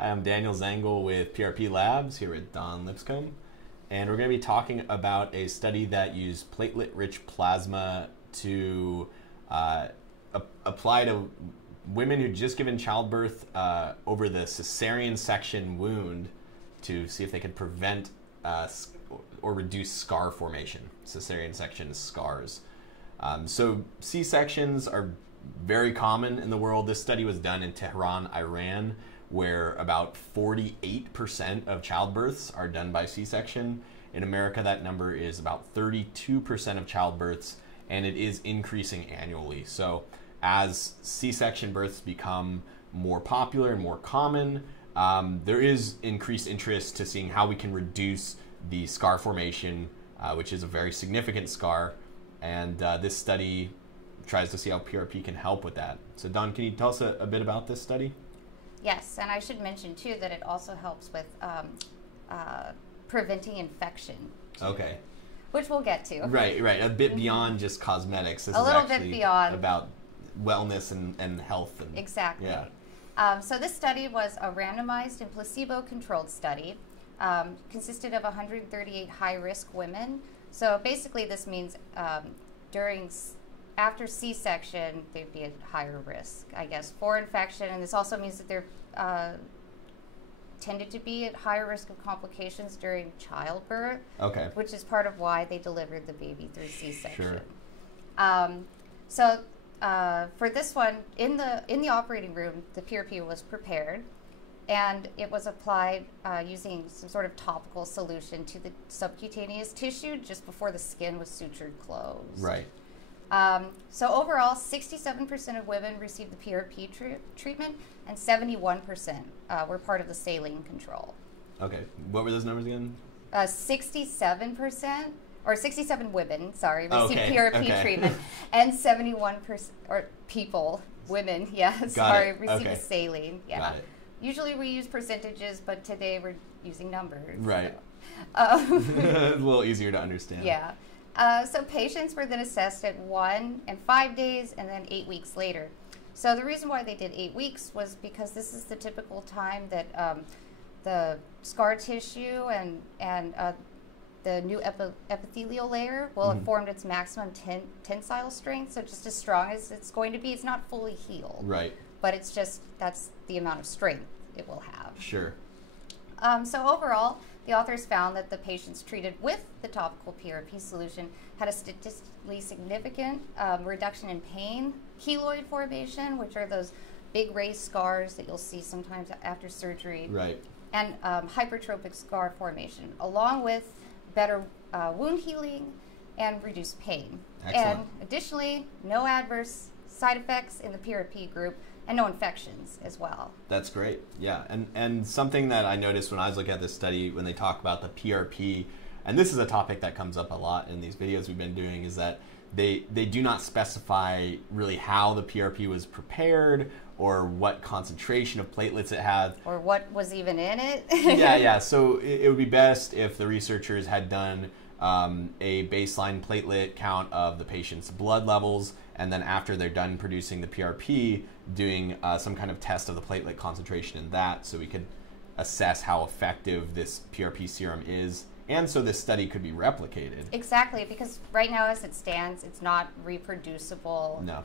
Hi, I'm Daniel Zengel with PRP Labs here at Dawn Lipscomb, and we're going to be talking about a study that used platelet-rich plasma to apply to women who'd just given childbirth over the Cesarean section wound to see if they could prevent or reduce scar formation. Cesarean section is scars. So C-sections are very common in the world. This study was done in Tehran, Iran, where about 48% of childbirths are done by C-section. In America, that number is about 32% of childbirths, and it is increasing annually. So as C-section births become more popular and more common, there is increased interest to seeing how we can reduce the scar formation, which is a very significant scar. And this study tries to see how PRP can help with that. So Dawn, can you tell us a bit about this study? Yes, and I should mention too that it also helps with preventing infection too, Okay. which we'll get to. Right. A bit beyond just cosmetics. This A is little actually bit beyond. about wellness and health. And, Exactly. Yeah. So this study was a randomized and placebo-controlled study. Consisted of 138 high-risk women. So basically this means after C-section, they'd be at higher risk, I guess, for infection. And this also means that they're tended to be at higher risk of complications during childbirth, Okay. which is part of why they delivered the baby through C-section. Sure. For this one, in the operating room, the PRP was prepared, and it was applied using some sort of topical solution to the subcutaneous tissue just before the skin was sutured closed. Right. So overall, 67% of women received the PRP treatment, and 71% were part of the saline control. Okay. What were those numbers again? 67%, or 67 women, sorry, received Okay, PRP okay. treatment, and 71%, or people, women, received Okay. saline. Yeah. Got it. Usually we use percentages, but today we're using numbers. Right. So. A little easier to understand. Yeah. So patients were then assessed at 1 and 5 days, and then 8 weeks later. So the reason why they did 8 weeks was because this is the typical time that the scar tissue and the new epithelial layer will have formed its maximum tensile strength. So just as strong as it's going to be, it's not fully healed. Right. But it's just, that's the amount of strength it will have. Sure. So overall, the authors found that the patients treated with the topical PRP solution had a statistically significant reduction in pain, keloid formation, which are those big raised scars that you'll see sometimes after surgery, Right. and hypertrophic scar formation, along with better wound healing and reduced pain. Excellent. And additionally, no adverse side effects in the PRP group, and no infections as well. That's great. Yeah, and something that I noticed when I was looking at this study, when they talk about the PRP, and this is a topic that comes up a lot in these videos we've been doing, is that they do not specify really how the PRP was prepared or what concentration of platelets it had. Or what was even in it. Yeah. So it would be best if the researchers had done a baseline platelet count of the patient's blood levels, and then after they're done producing the PRP, doing some kind of test of the platelet concentration in that, so we could assess how effective this PRP serum is, and so this study could be replicated. Exactly, because right now as it stands, it's not reproducible. No.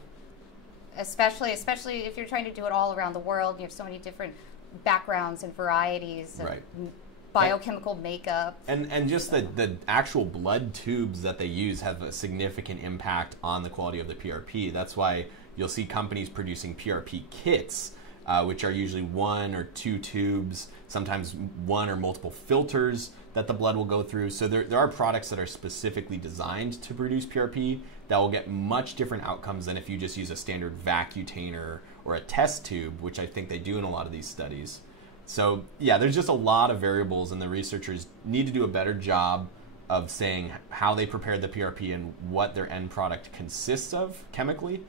Especially if you're trying to do it all around the world. You have so many different backgrounds and varieties of Right. biochemical makeup. And just the actual blood tubes that they use have a significant impact on the quality of the PRP. That's why you'll see companies producing PRP kits, which are usually 1 or 2 tubes, sometimes 1 or multiple filters that the blood will go through. So there are products that are specifically designed to produce PRP that will get much different outcomes than if you just use a standard vacutainer or a test tube, which I think they do in a lot of these studies. So yeah, there's just a lot of variables, and the researchers need to do a better job of saying how they prepared the PRP and what their end product consists of chemically.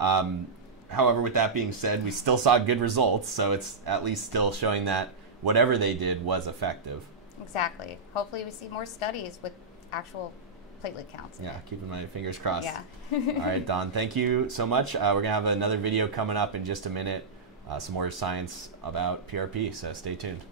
However, with that being said, we still saw good results, so it's at least still showing that whatever they did was effective. Exactly. Hopefully we see more studies with actual platelet counts. Yeah, keeping my fingers crossed. Yeah. All right, Dawn, thank you so much. We're going to have another video coming up in just a minute some more science about PRP. So stay tuned.